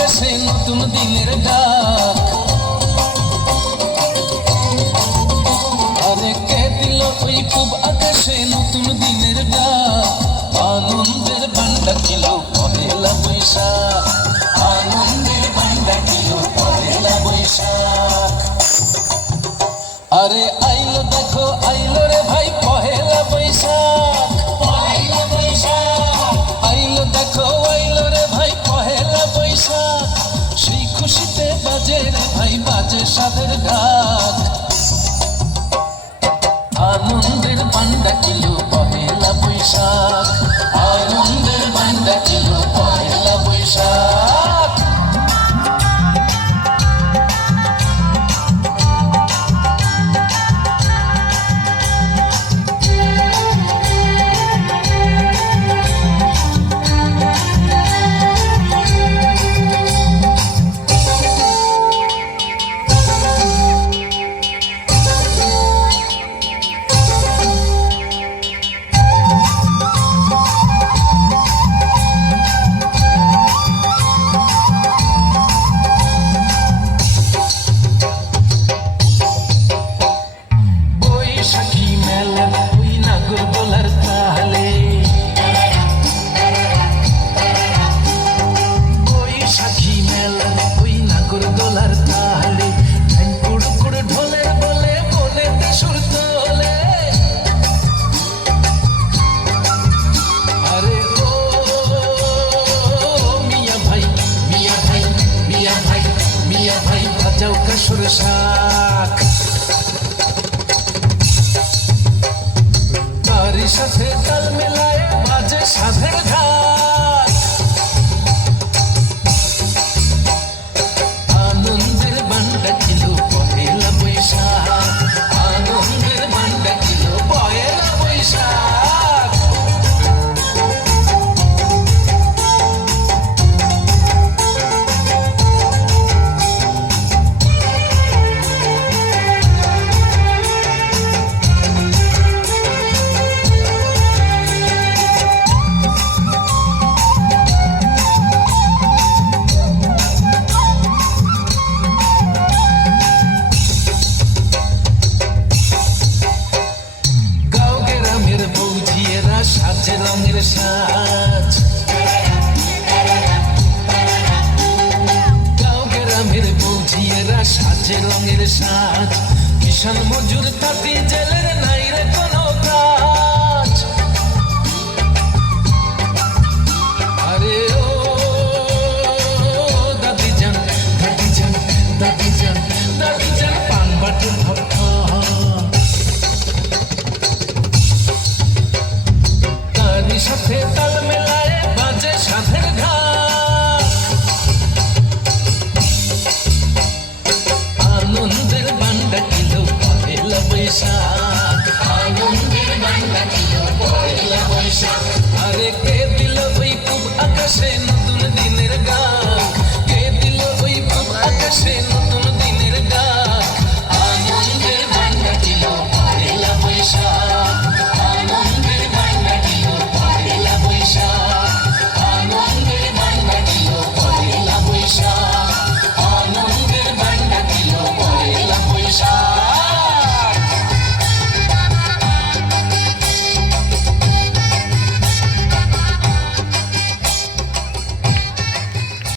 আকাশে নতুন দিনের গা পথের ধার। সাজে রঙের সাজ কিষাণ মজুর তাতে জেলের নাই রে दिशा